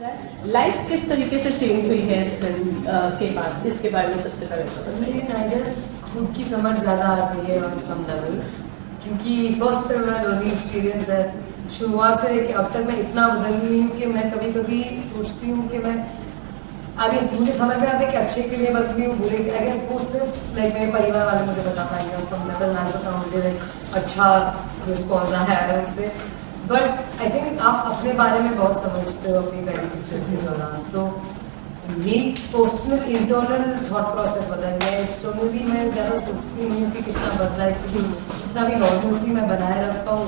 रहा है। लाइफ किस तरीके से चेंज हुई है इस फिल्म के बाद, इसके बारे में सबसे पहले आई गेस खुद की समझ ज़्यादा आ गई है ऑन सम लेवल, क्योंकि फर्स्ट फिल्म है, लर्निंग एक्सपीरियंस है। शुरुआत से लेकर अब तक मैं इतना बदल गई हूँ कि मैं कभी कभी सोचती हूँ कि मैं अभी मुझे समझ में आता है कि अच्छे के लिए बदली हूँ, बुरे आई गेस वो सिर्फ लाइक मेरे परिवार वाले मुझे बता पाएंगे ऑन सम लेवल। मैं सोचता हूँ मुझे लाइक अच्छा रिस्पॉन्स आया है उनसे, बट आई थिंक आप अपने बारे में बहुत समझते हो अपनी पहली पिक्चर के दौरान। तो मेरी पर्सनल इंटरनल थॉट प्रोसेस बदल गया है। एक्सटर्नली मैं ज़्यादा सोचती नहीं हूँ कि कितना बदला है, क्योंकि जितना भी नॉर्मलसी मैं बनाए रखता हूँ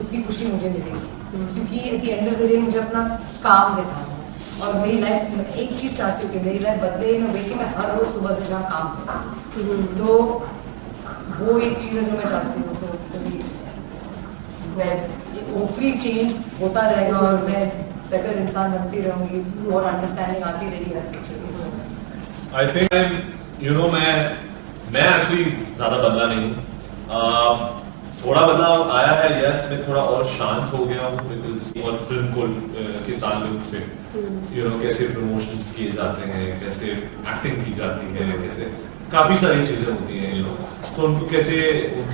उतनी खुशी मुझे मिलेगी, क्योंकि at the end of the day मुझे अपना काम दिखाना है। और मेरी लाइफ में एक चीज़ चाहती हूँ कि मेरी लाइफ बदले इन वे कि मैं हर रोज़ सुबह से शाम काम करूँ। तो वो एक चीज़ है जो मैं चाहती हूँ। सो होपफुली चेंज होता रहेगा और मैं बेटर इंसान बनती रहूंगी और अंडरस्टैंडिंग आती रहेगी हर पिक्चर के साथ। आई थिंक मैं एक्चुअली ज़्यादा बदला नहीं हूँ। थोड़ा बदलाव आया है, यस मैं थोड़ा और शांत हो गया हूँ बिकॉज और फिल्म को के ताल्लुक से कैसे प्रमोशंस किए जाते हैं, कैसे एक्टिंग की जाती है, कैसे काफ़ी सारी चीज़ें होती हैं तो उनके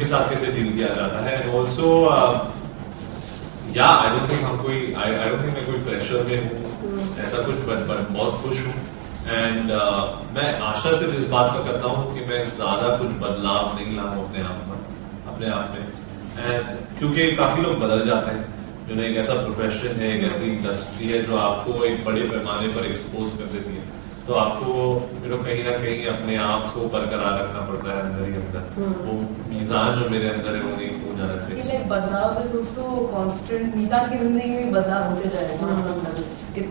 साथ कैसे डील किया जाता है। And also I don't think मैं कोई प्रेशर में हूँ ऐसा कुछ, बट बहुत खुश हूँ। एंड मैं आशा सिर्फ इस बात का करता हूँ कि मैं ज़्यादा कुछ बदलाव नहीं लाऊँ अपने आप में। एंड क्योंकि काफ़ी लोग बदल जाते हैं, एक ऐसा प्रोफेशन है, एक ऐसी इंडस्ट्री है जो आपको एक बड़े पैमाने पर एक्सपोज कर देती है, तो आपको कहीं ना कहीं अपने आप को बरकरार रखना पड़ता है अंदर ही अंदर। वो मीज़ान जो मेरे अंदर है वो नहीं खो जाना चाहिए। बदलाव इज ऑल्सो कांस्टेंट। मीज़ान की जिंदगी में बदलाव होते जाएगा।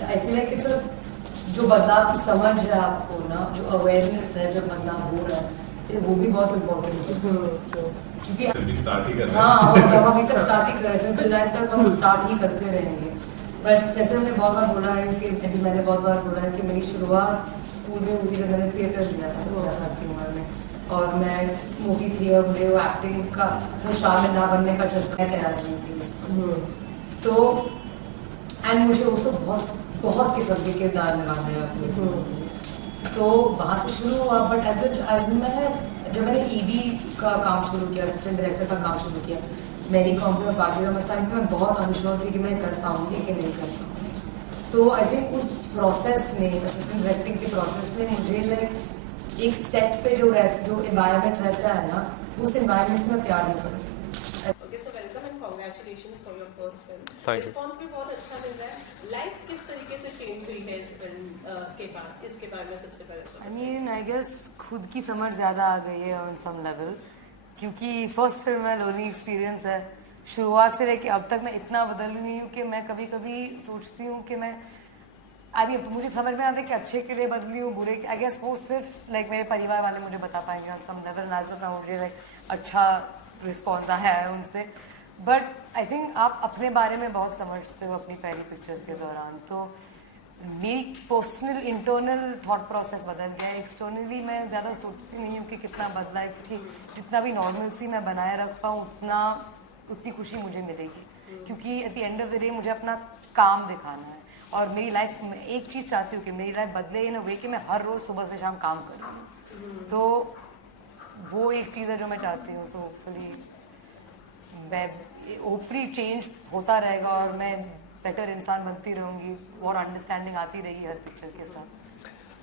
आई फील लाइक इट्स जो बदलाव की समझ है आपको ना, जो अवेयरनेस है जब बदलाव हो रहा है, वो भी बहुत इम्पोर्टेंट है। क्योंकि स्टार्ट ही कर रहे हैं, हम अभी तक स्टार्ट ही कर रहे थे, जुलाई तक हम स्टार्ट ही करते रहेंगे। बट जैसे हमने बहुत बार बोला है कि मैंने बहुत बार बोला है कि मेरी शुरुआत स्कूल में हुई थी जब मैंने थिएटर लिया था 17 साल की उम्र में, और मैं मूवी थी और मुझे वो एक्टिंग का वो शामिल ना बनने का चस्का तैयार की थी तो एंड मुझे उसको बहुत किस्म के किरदार निभाने हैं अपनी जिंदगी में। तो वहाँ से शुरू हुआ, बट जब मैंने ईडी का काम शुरू किया, असिस्टेंट डायरेक्टर का काम शुरू किया, मेरी कॉम में बाजीराव मस्तानी में मैं बहुत अनश्योर थी कि मैं कर पाऊंगी कि नहीं कर पाऊंगी। तो आई थिंक उस प्रोसेस ने, असिस्टेंट डायरेक्टिंग के प्रोसेस ने मुझे लाइक एक सेट पे जो एनवायरनमेंट रहता है ना, उस एनवायरनमेंट में प्यार नहीं पड़ गया। Okay, so welcome and congratulations for your first film. Thank you. Response भी बहुत अच्छा मिल रहा है। लाइफ किस तरीके से चेंज हुई है इस फिल्म के बाद, इसके बारे में सबसे पहले आई मीन आई गेस खुद की समझ ज़्यादा आ गई है ऑन सम लेवल, क्योंकि फर्स्ट फिल्म है, लर्निंग एक्सपीरियंस है। शुरुआत से लेके अब तक मैं इतना बदल गई हूँ कि मैं कभी कभी सोचती हूँ कि मैं अभी मुझे समझ में आता है कि अच्छे के लिए बदली हूँ, बुरे आई गेस वो सिर्फ लाइक मेरे परिवार वाले मुझे बता पाएंगे ऑन सम लेवल। मैं सोचता हूँ मुझे लाइक अच्छा रिस्पॉन्स आया है उनसे, बट आई थिंक आप अपने बारे में बहुत समझते हो अपनी पहली पिक्चर के दौरान। तो मेरी पर्सनल इंटरनल थॉट प्रोसेस बदल गया है। एक्सटर्नली मैं ज़्यादा सोचती नहीं हूँ कि कितना बदला है, क्योंकि जितना भी नॉर्मलसी मैं बनाए रखता हूँ उतनी खुशी मुझे मिलेगी, क्योंकि at the end of the day मुझे अपना काम दिखाना है। और मेरी लाइफ में एक चीज़ चाहती हूँ कि मेरी लाइफ बदले इन वे कि मैं हर रोज़ सुबह से शाम काम करूँ। तो वो एक चीज़ है जो मैं चाहती हूँ। सो होपफुली चेंज होता रहेगा और मैं बेटर इंसान बनती रहूंगी और अंडरस्टैंडिंग आती रहेगी हर पिक्चर के साथ।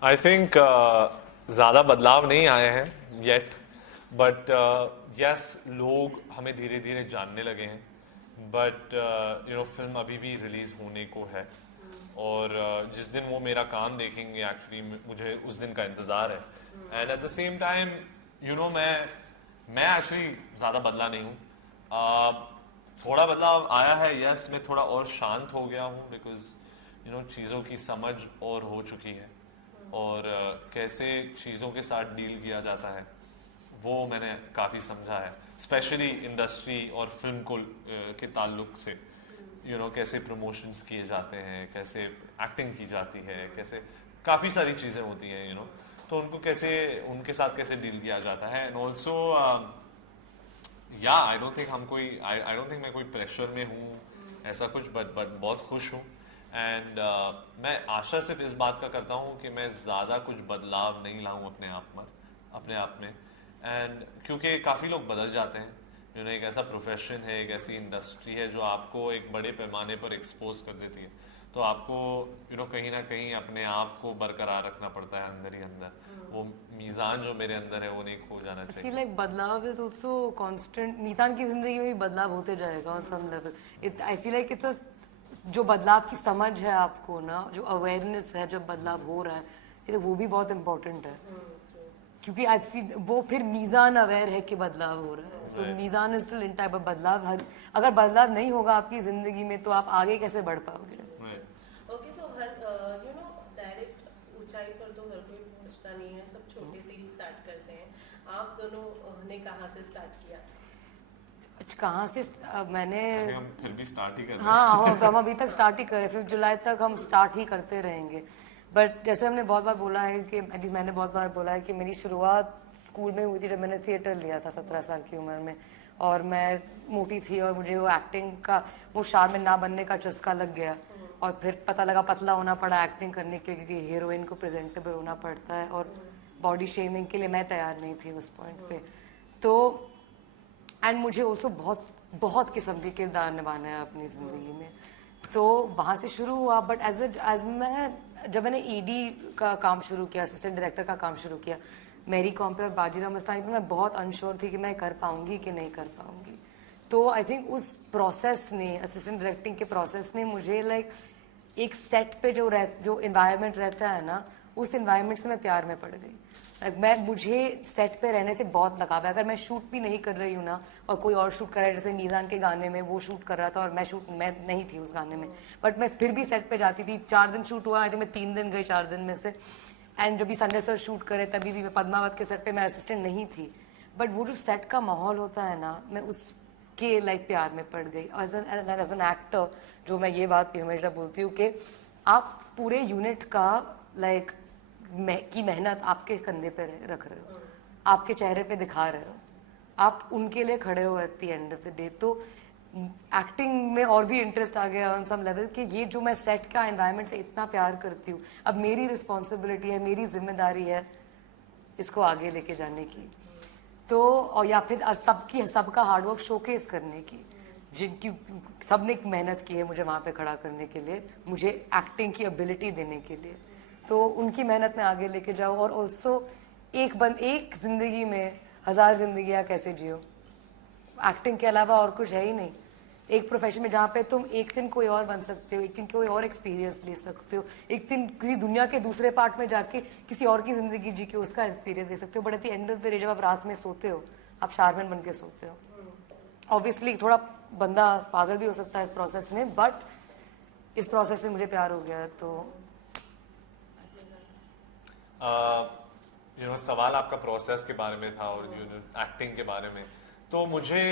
आई थिंक ज़्यादा बदलाव नहीं आए हैं येट, बट यस लोग हमें धीरे धीरे जानने लगे हैं, बट फिल्म अभी भी रिलीज होने को है और जिस दिन वो मेरा काम देखेंगे एक्चुअली मुझे उस दिन का इंतज़ार है। And at the same time मैं एक्चुअली ज़्यादा बदला नहीं हूँ। थोड़ा बदलाव आया है, यस मैं थोड़ा और शांत हो गया हूँ बिकॉज चीज़ों की समझ और हो चुकी है और कैसे चीज़ों के साथ डील किया जाता है वो मैंने काफ़ी समझा है, स्पेशली इंडस्ट्री और फिल्म को के ताल्लुक से। कैसे प्रमोशंस किए जाते हैं, कैसे एक्टिंग की जाती है, कैसे काफ़ी सारी चीज़ें होती हैं तो उनके साथ कैसे डील किया जाता है। And also I don't think मैं कोई प्रेशर में हूँ ऐसा कुछ, बट बहुत खुश हूँ। एंड मैं आशा सिर्फ इस बात का करता हूँ कि मैं ज़्यादा कुछ बदलाव नहीं लाऊं अपने आप में एंड क्योंकि काफ़ी लोग बदल जाते हैं, यू नो, एक ऐसा प्रोफेशन है, एक ऐसी इंडस्ट्री है जो आपको एक बड़े पैमाने पर एक्सपोज कर देती है, तो आपको यू नो कहीं ना कहीं अपने आप को बरकरार रखना पड़ता है अंदर ही अंदर, वो मीज़ान जो मेरे अंदर है वो नहीं खो जाना चाहिए। feel like बदलाव is also constant. मीज़ान की जिंदगी में भी बदलाव होते जाएगा on some level. I feel like it's a जो बदलाव की समझ है आपको ना, जो अवेयरनेस है जब बदलाव हो रहा है, फिर वो भी बहुत इम्पोर्टेंट है, क्योंकि आई फील वो फिर मीज़ान अवेयर है कि बदलाव हो रहा है, तो मीज़ान is still in type of बदलाव। अगर बदलाव नहीं होगा आपकी जिंदगी में तो आप आगे कैसे बढ़ पाओगे? Okay, so her you know direct ऊंचाई पर तो हर कोई पहुंचता नहीं है, सब छोटे से ही स्टार्ट करते हैं। आप दोनों ने कहाँ से स्टार्ट किया? कहाँ से मैंने हम फिर भी स्टार्ट ही कर रहे हैं। हाँ, हम अभी तक स्टार्ट ही कर रहे हैं, 5 जुलाई तक हम स्टार्ट ही करते रहेंगे। बट जैसे हमने बहुत बार बोला है कि एटलीस्ट मैंने बहुत बार बोला है कि मेरी शुरुआत स्कूल में हुई थी जब मैंने थिएटर लिया था 17 साल की उम्र में, और मैं मोटी थी और मुझे वो एक्टिंग का वो शार में ना बनने का चस्का लग गया, और फिर पता लगा पतला होना पड़ा एक्टिंग करने के लिए, क्योंकि हीरोइन को प्रेजेंटेबल होना पड़ता है, और बॉडी शेमिंग के लिए मैं तैयार नहीं थी उस पॉइंट पे। तो एंड मुझे ऑल्सो बहुत बहुत किस्म के किरदार निभाना है अपनी ज़िंदगी में, तो वहाँ से शुरू हुआ। बट एज मैं जब मैंने ईडी का काम शुरू किया, असिस्टेंट डायरेक्टर का काम शुरू किया मेरी कॉम पे और बाजीराव मस्तानी पे, मैं बहुत अनश्योर थी कि मैं कर पाऊंगी कि नहीं कर पाऊंगी। तो आई थिंक उस प्रोसेस ने, असिस्टेंट डायरेक्टिंग के प्रोसेस ने मुझे लाइक एक सेट पे जो इन्वायरमेंट रहता है ना, उस इन्वायरमेंट से मैं प्यार में पड़ गई। मुझे सेट पे रहने से बहुत लगाव है। अगर मैं शूट भी नहीं कर रही हूँ ना, और कोई और शूट कर रहा है, जैसे मीज़ान के गाने में वो शूट कर रहा था और मैं नहीं थी उस गाने में, बट मैं फिर भी सेट पे जाती थी। 4 दिन शूट हुआ, आई थिंक मैं 3 दिन गई 4 दिन में से। एंड जब भी संजय सर शूट करे तभी भी मैं पद्मावत के सेट पे मैं असिस्टेंट नहीं थी, बट वो जो सेट का माहौल होता है ना, मैं उसके लाइक प्यार में पड़ गई। एज एन एक्टर जो मैं ये बात भी हमेशा बोलती हूँ कि आप पूरे यूनिट का लाइक की मेहनत आपके कंधे पे रख रहे हो, आपके चेहरे पे दिखा रहे हो, आप उनके लिए खड़े हो at the end of the day. तो एक्टिंग में और भी इंटरेस्ट आ गया ऑन सम लेवल कि ये जो मैं सेट का एनवायरनमेंट से इतना प्यार करती हूँ, अब मेरी रिस्पॉन्सिबिलिटी है, मेरी जिम्मेदारी है इसको आगे लेके जाने की, तो और या फिर सबका हार्डवर्क शोकेस करने की, जिनकी सबने मेहनत की है मुझे वहाँ पे खड़ा करने के लिए, मुझे एक्टिंग की एबिलिटी देने के लिए, तो उनकी मेहनत में आगे लेके जाओ। और ऑल्सो एक जिंदगी में 1000 जिंदगियाँ कैसे जियो, एक्टिंग के अलावा और कुछ है ही नहीं। एक प्रोफेशन में जहाँ पे तुम एक दिन कोई और बन सकते हो, एक दिन कोई और एक्सपीरियंस ले सकते हो, एक दिन किसी दुनिया के दूसरे पार्ट में जाके किसी और की जिंदगी जी के उसका एक्सपीरियंस ले सकते हो, but at the end of the day जब आप रात में सोते हो, आप शारमैन बन के सोते हो। ऑब्वियसली थोड़ा बंदा पागल भी हो सकता है इस प्रोसेस में, बट इस प्रोसेस से मुझे प्यार हो गया। तो यू नो सवाल आपका प्रोसेस के बारे में था और यू नो एक्टिंग के बारे में, तो मुझे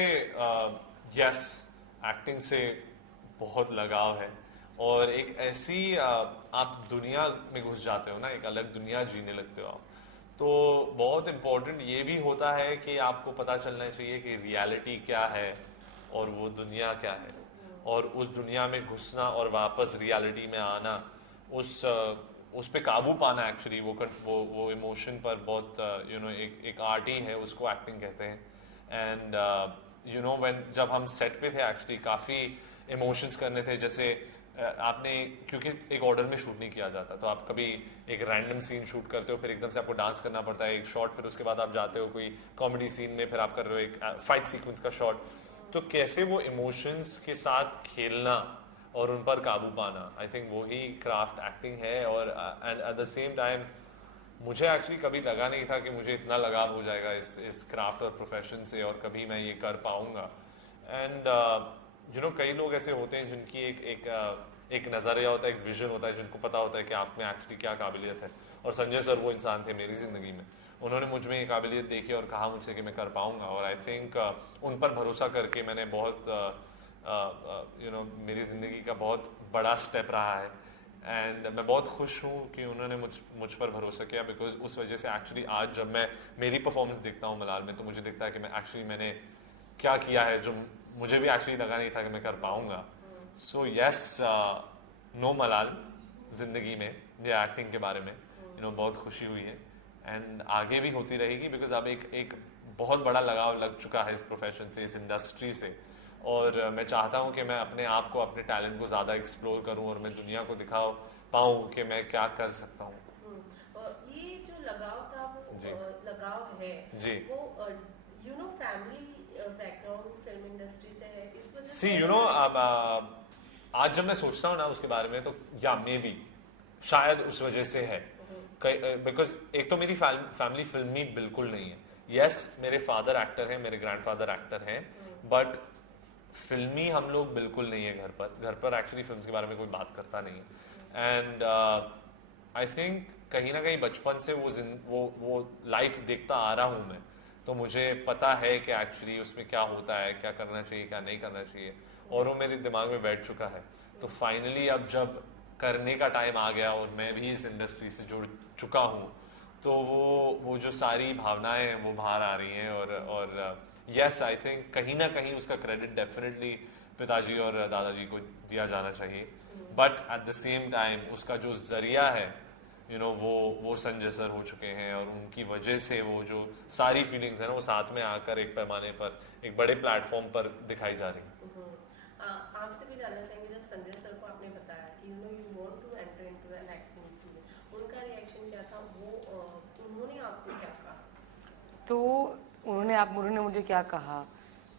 यस एक्टिंग से बहुत लगाव है, और एक ऐसी आप दुनिया में घुस जाते हो ना, एक अलग दुनिया जीने लगते हो आप। तो बहुत इम्पोर्टेंट ये भी होता है कि आपको पता चलना चाहिए कि रियलिटी क्या है और वो दुनिया क्या है, और उस दुनिया में घुसना और वापस रियलिटी में आना, उस पे काबू पाना, एक्चुअली वो इमोशन पर बहुत यू नो एक आर्ट ही है, उसको एक्टिंग कहते हैं। एंड यू नो व्हेन जब हम सेट पे थे एक्चुअली काफ़ी इमोशंस करने थे, जैसे आपने क्योंकि एक ऑर्डर में शूट नहीं किया जाता, तो आप कभी एक रैंडम सीन शूट करते हो, फिर एकदम से आपको डांस करना पड़ता है एक शॉट, फिर उसके बाद आप जाते हो कोई कॉमेडी सीन में, फिर आप कर रहे हो एक फाइट सीक्वेंस का शॉट। तो कैसे वो इमोशंस के साथ खेलना और उन पर काबू पाना, आई थिंक वही क्राफ्ट एक्टिंग है। और and at the same time मुझे एक्चुअली कभी लगा नहीं था कि मुझे इतना लगाव हो जाएगा इस क्राफ्ट और प्रोफेशन से, और कभी मैं ये कर पाऊंगा। एंड यू नो कई लोग ऐसे होते हैं जिनकी एक नज़रिया होता है, एक विजन होता है, जिनको पता होता है कि आप में एक्चुअली क्या काबिलियत है, और संजय सर वो इंसान थे मेरी ज़िंदगी में। उन्होंने मुझ में ये काबिलियत देखी और कहा मुझसे कि मैं कर पाऊंगा, और आई थिंक उन पर भरोसा करके मैंने बहुत यू नो मेरी ज़िंदगी का बहुत बड़ा स्टेप रहा है। एंड मैं बहुत खुश हूँ कि उन्होंने मुझ पर भरोसा किया, बिकॉज उस वजह से एक्चुअली आज जब मैं मेरी परफॉर्मेंस देखता हूँ मलाल में, तो मुझे दिखता है कि मैंने क्या किया है जो मुझे भी एक्चुअली लगा नहीं था कि मैं कर पाऊंगा। सो यस नो मलाल जिंदगी में ये एक्टिंग के बारे में, बहुत खुशी हुई है एंड आगे भी होती रहेगी, बिकॉज अब एक बहुत बड़ा लगाव लग चुका है इस प्रोफेशन से, इस इंडस्ट्री से, और मैं चाहता हूँ कि मैं अपने आप को, अपने टैलेंट को ज़्यादा एक्सप्लोर करूँ और मैं दुनिया को दिखा पाऊँ कि मैं क्या कर सकता हूँ। ये जो लगाव था वो लगाव है जी, वो फैमिली बैकग्राउंड फिल्म इंडस्ट्री से है, इस वजह सी से अब आज जब मैं सोचता हूँ ना उसके बारे में, तो या मे बी शायद उस वजह से है, बिकॉज एक तो मेरी फैमिली फिल्मी बिल्कुल नहीं है। यस, मेरे फादर एक्टर हैं, मेरे ग्रैंडफादर एक्टर हैं, बट फिल्मी हम लोग बिल्कुल नहीं है घर पर एक्चुअली फिल्म्स के बारे में कोई बात करता नहीं है। एंड आई थिंक कहीं ना कहीं बचपन से वो लाइफ देखता आ रहा हूँ मैं, तो मुझे पता है कि एक्चुअली उसमें क्या होता है, क्या करना चाहिए, क्या नहीं करना चाहिए, और वो मेरे दिमाग में बैठ चुका है। तो फाइनली अब जब करने का टाइम आ गया और मैं भी इस इंडस्ट्री से जुड़ चुका हूँ, तो वो जो सारी भावनाएं हैं वो बाहर आ रही हैं, और यस, आई थिंक कहीं ना कहीं उसका क्रेडिट डेफिनेटली पिताजी और दादाजी को दिया जाना चाहिए, but at the same time उसका जो जरिया है वो संजय सर हो चुके हैं, और उनकी वजह से वो जो सारी फीलिंग्स है ना वो साथ में आकर एक पैमाने पर, एक बड़े प्लेटफॉर्म पर दिखाई जा रही है। आपसे भी जानना चाहेंगे, जब संजय सर को आपने बताया कि you want to enter into an acting field, उनका रिएक्शन क्या था, वो उन्होंने आपको क्या कहा? तो उन्होंने मुझे क्या कहा,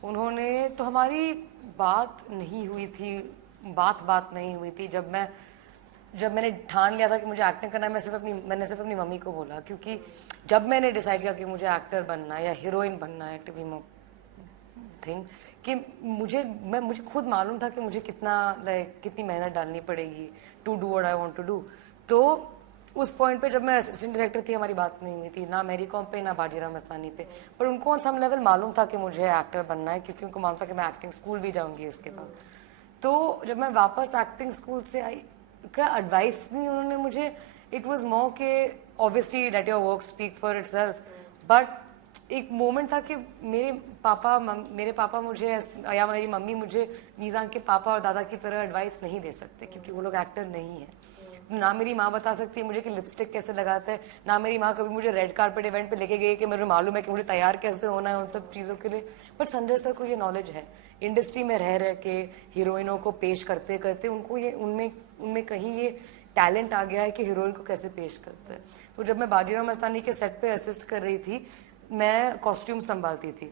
उन्होंने तो हमारी बात नहीं हुई थी, बात नहीं हुई थी। जब मैंने ठान लिया था कि मुझे एक्टिंग करना है, मैंने सिर्फ अपनी मम्मी को बोला, क्योंकि जब मैंने डिसाइड किया कि मुझे एक्टर बनना है या हीरोइन बनना है, टू बी थिंग, कि मुझे खुद मालूम था कि मुझे कितनी मेहनत डालनी पड़ेगी to do what I want to do. तो उस पॉइंट पे जब मैं असिस्टेंट डायरेक्टर थी, हमारी बात नहीं हुई थी, ना मेरी कॉम पे ना बाजीराव मस्तानी पे, पर उनको ऑन सम लेवल मालूम था कि मुझे एक्टर बनना है, क्योंकि उनको मालूम था कि मैं एक्टिंग स्कूल भी जाऊंगी इसके बाद। तो जब मैं वापस एक्टिंग स्कूल से आई, क्या एडवाइस दी उन्होंने मुझे, इट वाज मोर के obviously let your work speak for itself, but एक मोमेंट था कि मेरे पापा मुझे या मेरी मम्मी मुझे मीज़ान के पापा और दादा की तरह एडवाइस नहीं दे सकते, क्योंकि वो लोग एक्टर नहीं है। ना मेरी माँ बता सकती है मुझे कि लिपस्टिक कैसे लगाते हैं, ना मेरी माँ कभी मुझे रेड कार्पेट इवेंट पे लेके गई कि मुझे मालूम है कि मुझे तैयार कैसे होना है उन सब चीज़ों के लिए। बट संजय सर को ये नॉलेज है, इंडस्ट्री में रह के हीरोइनों को पेश करते करते उनको ये उनमें कहीं ये टैलेंट आ गया है कि हीरोइन को कैसे पेश करते हैं। तो जब मैं बाजीराव मस्तानी के सेट पे असिस्ट कर रही थी, मैं कॉस्ट्यूम संभालती थी,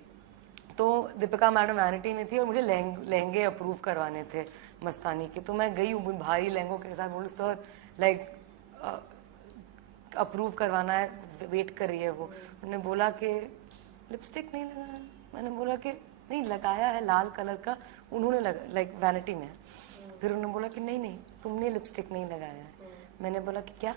तो दीपिका मैडम वैनिटी में थी और मुझे लहंगे अप्रूव करवाने थे मस्तानी के। तो मैं गई भारी लहंगों के साथ, बोलूँ सर अप्रूव करवाना है, वेट कर रही है वो। उन्होंने बोला कि लिपस्टिक नहीं लगाया, मैंने बोला कि नहीं लगाया है लाल कलर का, उन्होंने वैनिटी में। फिर उन्होंने बोला कि नहीं तुमने लिपस्टिक नहीं लगाया है। मैंने बोला कि क्या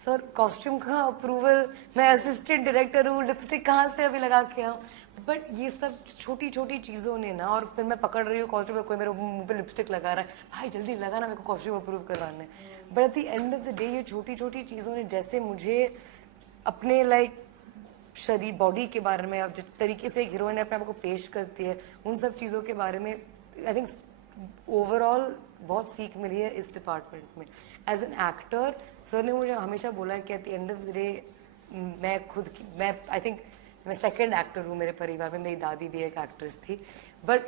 सर, कॉस्ट्यूम का अप्रूवल, मैं असिस्टेंट डायरेक्टर हूँ, लिपस्टिक कहाँ से अभी लगा के आऊँ। बट ये सब छोटी छोटी चीज़ों ने ना, और फिर मैं पकड़ रही हूँ कॉस्ट्यूम में, कोई मेरे मुंह पे लिपस्टिक लगा रहा है, भाई जल्दी लगा ना, मेरे को कॉस्ट्यूम अप्रूव करवाना है। But at the end of the day ये छोटी छोटी चीज़ों ने जैसे मुझे अपने शरीर बॉडी के बारे में, अब जिस तरीके से एक हीरोइन अपने आप को पेश करती है, उन सब चीज़ों के बारे में आई थिंक ओवरऑल बहुत सीख मिली है इस डिपार्टमेंट में। एज एन एक्टर सर ने मुझे हमेशा बोला है कि at the end of the day मैं आई थिंक मैं सेकंड एक्टर हूँ मेरे परिवार में, मेरी दादी भी एक एक्ट्रेस थी, but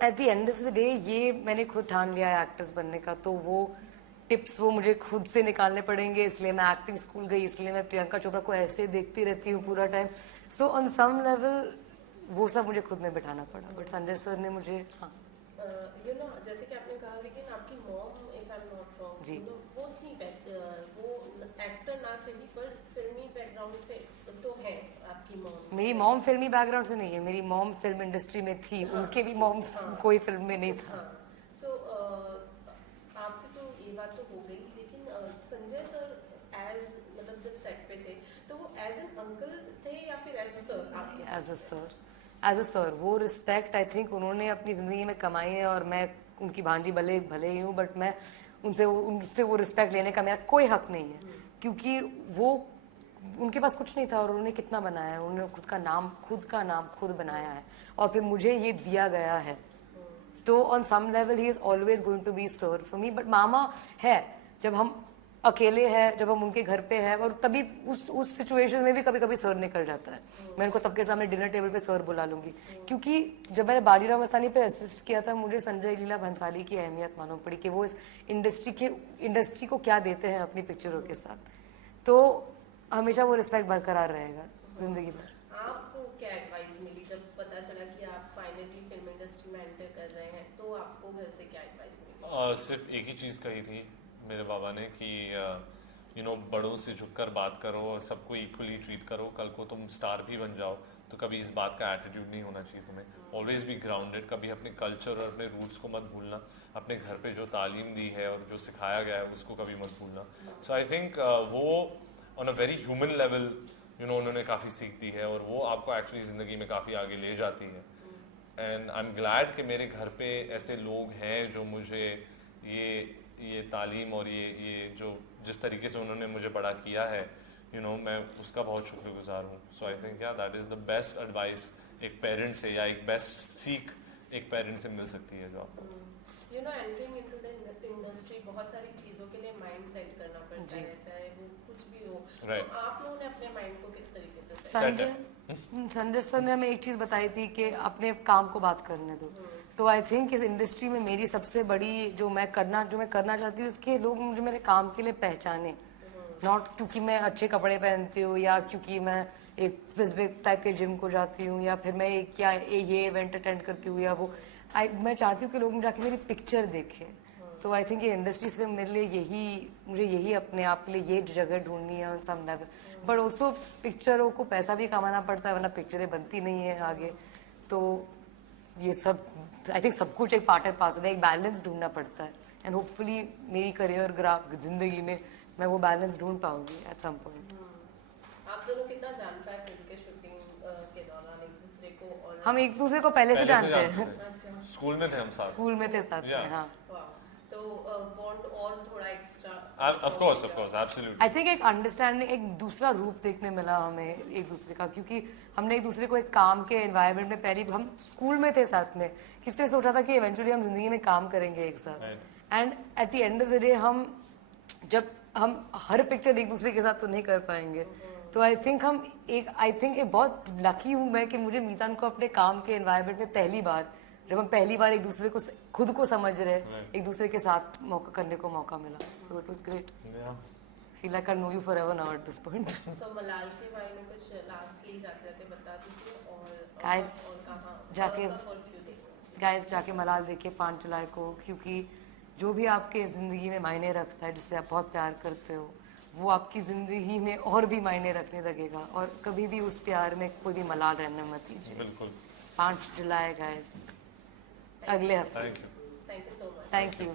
at the end of the day ये मैंने खुद ठान लिया है एक्ट्रेस बनने का। तो वो टिप्स वो मुझे खुद से निकालने पड़ेंगे, इसलिए मैं एक्टिंग स्कूल गई, इसलिए मैं प्रियंका चोपड़ा को ऐसे देखती रहती हूँ पूरा time. So on some level वो सब मुझे खुद में बिठाना पड़ा, बट संजय सर ने मुझे जैसे कि आपने कहा, लेकिन आपकी mom, if I am not wrong, जी, वो थी वो एक्टर ना से भी, पर फिल्मी बैकग्राउंड से तो है आपकी मॉम। मेरी मॉम फिल्मी बैकग्राउंड से नहीं है, मेरी मॉम फिल्म इंडस्ट्री में थी। हाँ, उनके भी मॉम कोई फिल्म में नहीं था। सो आपसे तो ये बात तो हो गई, लेकिन संजय सर मतलब जब सेट पे थे तो वो एज एन अंकल थे या फिर एज अ सर आपके? एज अ सर वो रिस्पेक्ट आई थिंक उन्होंने अपनी ज़िंदगी में कमाई है, और मैं उनकी भांजी भले ही हूँ, बट मैं उनसे वो रिस्पेक्ट लेने का मेरा कोई हक नहीं है, क्योंकि वो उनके पास कुछ नहीं था और उन्होंने कितना बनाया है। उन्होंने खुद का नाम खुद बनाया है, और फिर मुझे ये दिया गया है। तो on some level he is always going to be sir for me, but मामा है जब हम अकेले हैं, जब हम उनके घर पे हैं, और तभी उस सिचुएशन में भी कभी कभी सर निकल जाता है। मैं उनको सबके सामने डिनर टेबल पे सर बुला लूंगी, क्योंकि जब मैंने बाजीराव मस्तानी पे असिस्ट किया था, मुझे संजय लीला भंसाली की अहमियत मालूम पड़ी कि वो इस इंडस्ट्री को क्या देते हैं अपनी पिक्चरों के साथ। तो हमेशा वो रिस्पेक्ट बरकरार रहेगा जिंदगी भर। आपको क्या एडवाइस मिली जब पता चला कि आप फाइनली फिल्म इंडस्ट्री में एंटर कर रहे हैं, तो आपको घर से क्या एडवाइस मिली? सिर्फ एक ही चीज़ कही थी मेरे बाबा ने कि बड़ों से झुककर बात करो और सबको इक्वली ट्रीट करो, कल को तुम स्टार भी बन जाओ तो कभी इस बात का एटीट्यूड नहीं होना चाहिए तुम्हें, ऑलवेज बी ग्राउंडेड, कभी अपने कल्चर और अपने रूट्स को मत भूलना, अपने घर पे जो तालीम दी है और जो सिखाया गया है उसको कभी मत भूलना। सो आई थिंक वो on a very human level उन्होंने काफ़ी सीख दी है और वो आपको एक्चुअली ज़िंदगी में काफ़ी आगे ले जाती है। एंड आई एम ग्लैड कि मेरे घर पे ऐसे लोग हैं जो मुझे ये तालीम और ये जो जिस तरीके से उन्होंने मुझे बड़ा किया है मैं उसका बहुत शुक्रगुजार हूँ। So I think that is the best advice एक पेरेंट से या एक बेस्ट सीख एक पेरेंट से मिल सकती है जो आपको। एंटरिंग इनटू द इंडस्ट्री बहुत सारी चीज़ों के लिए माइंड सेट करना पड़ता है, चाहे वो कुछ भी हो। Right. तो आप लोगों ने अपने माइंड को किस तरीके से संजय सर ने हमें एक चीज़ बताई थी कि अपने काम को बात करने दो। तो आई थिंक इस इंडस्ट्री में मेरी सबसे बड़ी जो मैं करना चाहती हूँ उसके लोग मुझे मेरे काम के लिए पहचाने, नॉट क्योंकि मैं अच्छे कपड़े पहनती हूँ या क्योंकि मैं एक फिजिक टाइप के जिम को जाती हूँ या फिर मैं ये इवेंट अटेंड करती हूँ या वो मैं चाहती हूँ कि लोग मुझे जाके मेरी पिक्चर देखें। तो आई थिंक ये इंडस्ट्री से मेरे लिए मुझे यही अपने आप के लिए ये जगह ढूंढनी है on some level, but also पिक्चरों को पैसा भी कमाना पड़ता है वरना पिक्चरें बनती नहीं है आगे। तो ये सब आई थिंक सब कुछ एक पार्ट एंड पार्सल है, एक बैलेंस ढूंढना पड़ता है एंड होपफुली मेरी करियर ग्राफ जिंदगी में मैं वो बैलेंस ढूंढ पाऊंगी एट सम पॉइंट। आप दोनों कितना जान पाए फिल्म के शूटिंग के दौरान एक दूसरे को? और हम एक दूसरे को पहले से जानते हैं, स्कूल में थे हम साथ, स्कूल में थे साथ में। हाँ, तो बॉन्ड और थोड़ा extra off course absolutely. I think एक अंडरस्टैंडिंग, एक दूसरा रूप देखने मिला हमें एक दूसरे का, क्योंकि हमने एक दूसरे को एक काम के एनवायरनमेंट में पहले हम स्कूल में थे साथ में, किसने सोचा था कि इवेंचुअली हम जिंदगी में काम करेंगे एक साथ। And at the end of the day हम हर पिक्चर एक दूसरे के साथ तो नहीं कर पाएंगे। तो आई थिंक एक बहुत लकी हूँ मैं कि मुझे मीज़ान को अपने काम के एनवायरनमेंट में जब हम पहली बार एक दूसरे को खुद को समझ रहे, एक दूसरे के साथ करने को मौका मिला। So it was great. Feel like I know you forever now at this point. So मलाल के बारे में कुछ लास्टली जाते बता दीजिए और गाइस जाके मलाल देखिए 5 जुलाई को, क्योंकि जो भी आपके ज़िंदगी में मायने रखता है, जिससे आप बहुत प्यार करते हो, वो आपकी ज़िंदगी में और भी मायने रखने लगेगा और कभी भी उस प्यार में कोई भी मलाल रहना मत दीजिए। बिल्कुल। 5 जुलाई गाइस, अगले हफ्ते। Thank you so much. Thank you.